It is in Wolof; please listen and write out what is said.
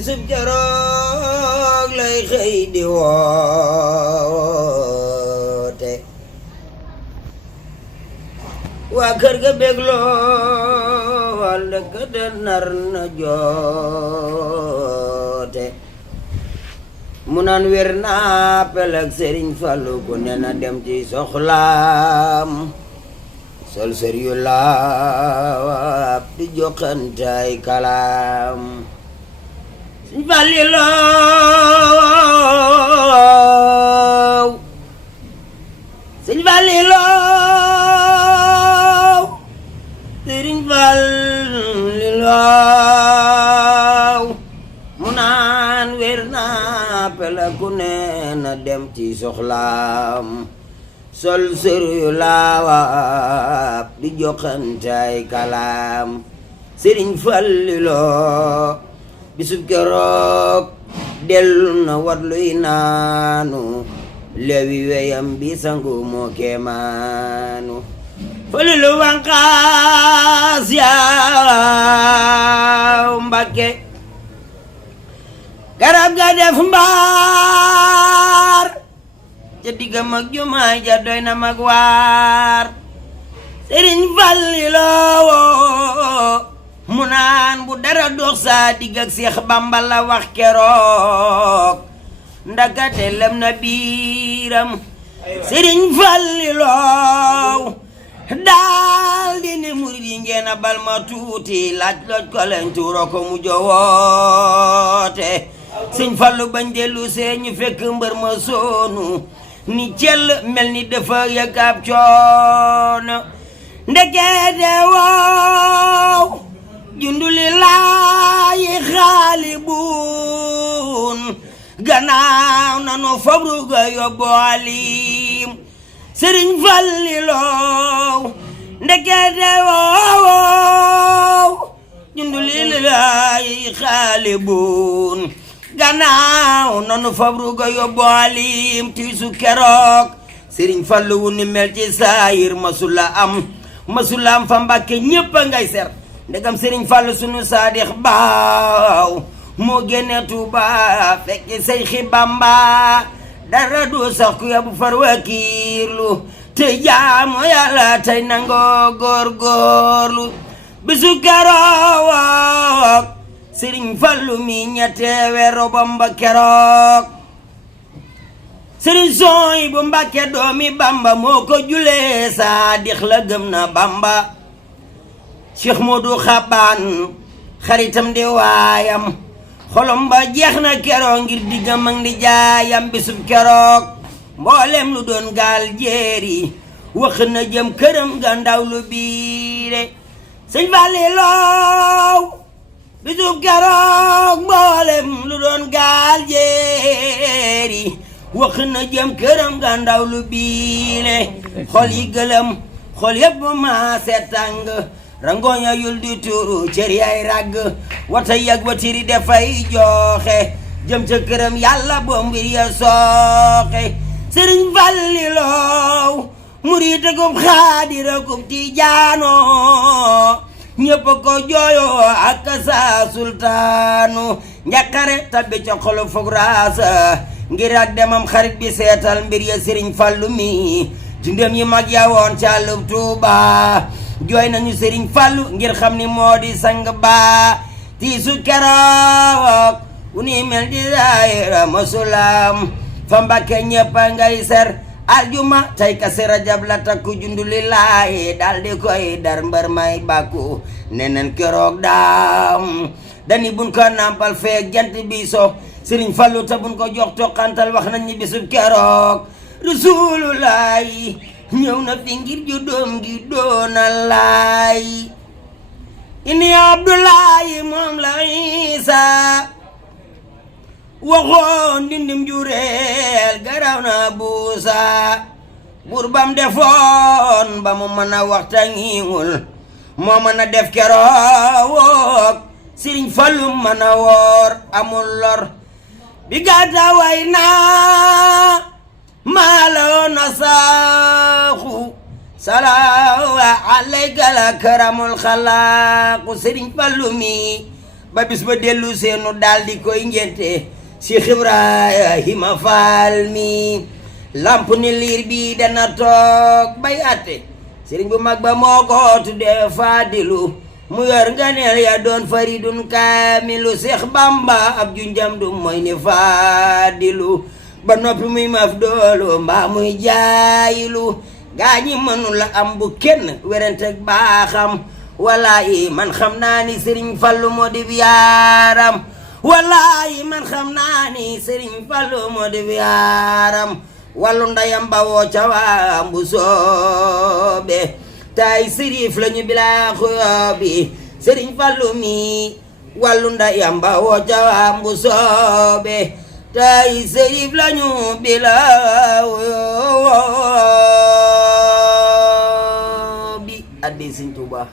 bisub keroog lay xëy di woote waa kër ga bég lool dëkk de nar na joote mu naan wér naa pel ak Sëriñ Fallu ku ne na dem ci soxlaam sol sër yu laab di joxantay kalaam Sëriñ Fallilu Sëriñ Fallilu Sëriñ Fallilu mu naan wér naa pela ku ne na dem ci soxlaam sol sër yu laab di joxantay kalaam Sëriñ Fallilu bisub keroog dellu na wat luy naanu lewi weyam bi sangu moo keemaanu Fallilu wanqaas yaaw Mbàkke garab ga def mbaar ca diggam ak jumaay ja doy na mag waar Sëriñ Fallilu mu naan bu dara dox saa digg ak Seex Bamba la wax keroog ndakate lem na biiram Sëriñ Fallilu daal di ne murid yi ngeen a bal ma tuuti laaj loj ko leen tuuro ko mu jowoote Sëñ Fallu bañ dellu see ñu fekk mbër ma soonu ni cell mel ni dafa yëg ab coono ndekete wow jundulilaayi xaalibuun gannaaw nanu fabruga yóbbu alim Sëriñ Fallilu ndekete wow jundulilaayi xaalibuun gannaaw nanu fabruga yóbbu alim tiisu keroog Sëriñ Fallu wu ni mel ci saayir masula am fa Mbàkke ñépp a ngay ser ndegam Sëriñ Fallu sunu saadix baaw moo génne Tuuba fekki Seyxi Bamba dara du sax ku yabu far wakiirlu te jaamu Yàlla tey nangoo góorgóorlu bisu keroog Sëriñ Fallu mi ñetteewe robam ba keroog Sëriñ Suhaybu Mbàkke doomi Bamba moo ko julee saadix la gëm na Bamba Cheikh Modou Xabaan xaritam di waayam xolom ba jeex na keroog ngir diggam ak ndi jaayam bisub keroog mboolem lu doon gaal jéeri wax na jëm këram ga ndaw lu biire Sëñ Fallilu bisub keroog mboolem lu doon gaal jéeri wax na jëm këram ga ndaw lu biire xol yi gëlëm xol yépp ma setang rangoña yul di tuuru cër yaay ragg wata yag watiri dafay jooxe jëm ca këram Yàlla boo mbir ya sooxe Sëriñ Fallilu murite gub xaadira gub tijaano ñépp ko jooyo ak sa sultaanu njàqare tabbi ca xolu fog raasa ngir ak demam xarit bi seetal mbir ya Sëriñ Fallu mi jundem yi mag ya woon ca àllub Tuuba jooy nañu Sëriñ Fallu ngir xam ni moo di sang ba tiisu keroog wu ni mel di daayira masulam fa Mbàkke ñépp a ngay ser aljuma tey Kazu Rajab la takku jundulilaahi dal di koy dar mbër may bàkku nenen keroog daam dani buñ ko nampal feek jant bi so Sëriñ Fallu te buñ ko jox toqantal wax nañ ni bisub keroog Rasulullaahi ñëw na fi ngir ju doom gi doona laay ini Abdullaahi moom la Isa waxoon dindim jureel garaw na buusa buur bam defoon ba mu mën a waxtaŋiwul moo mën a def keroog Sëriñ Fallu mën a woor amul lor bi gàtta way naa maaloon na saaxu salaawa alayka la karamul xalaaqu Sëriñ Fallu mi ba bis ba dellu seenu daal di koy ngénte Cheikh Ibrahima Fall mi lamp ni liir bi dana toog bay atte sëriñ bu mag ba moo ko tuddee Fadilu mu yor nganeel ya doon faridun kaamilu Seex Bamba ab junjam du mooy ni Fadilu ba noppi muy maf doolu mbaa muy jaayilu gaañi mënu la am bu kenn werante baaxam walaayi man xam naa ni sëriñ Fallu moo di yaaram walaayi man xam naa ni sëriñ Fallu moo di yaaram wàllu ndayam ba woo ca waa mbu soobe tay sërif lañu bilaa xuyoobi sëriñ Fallu mi wàllu ndayam ba woo ca waa mbu soobe tay sërif lañu bilaa xuyoobi addi Sëriñ Tuubaa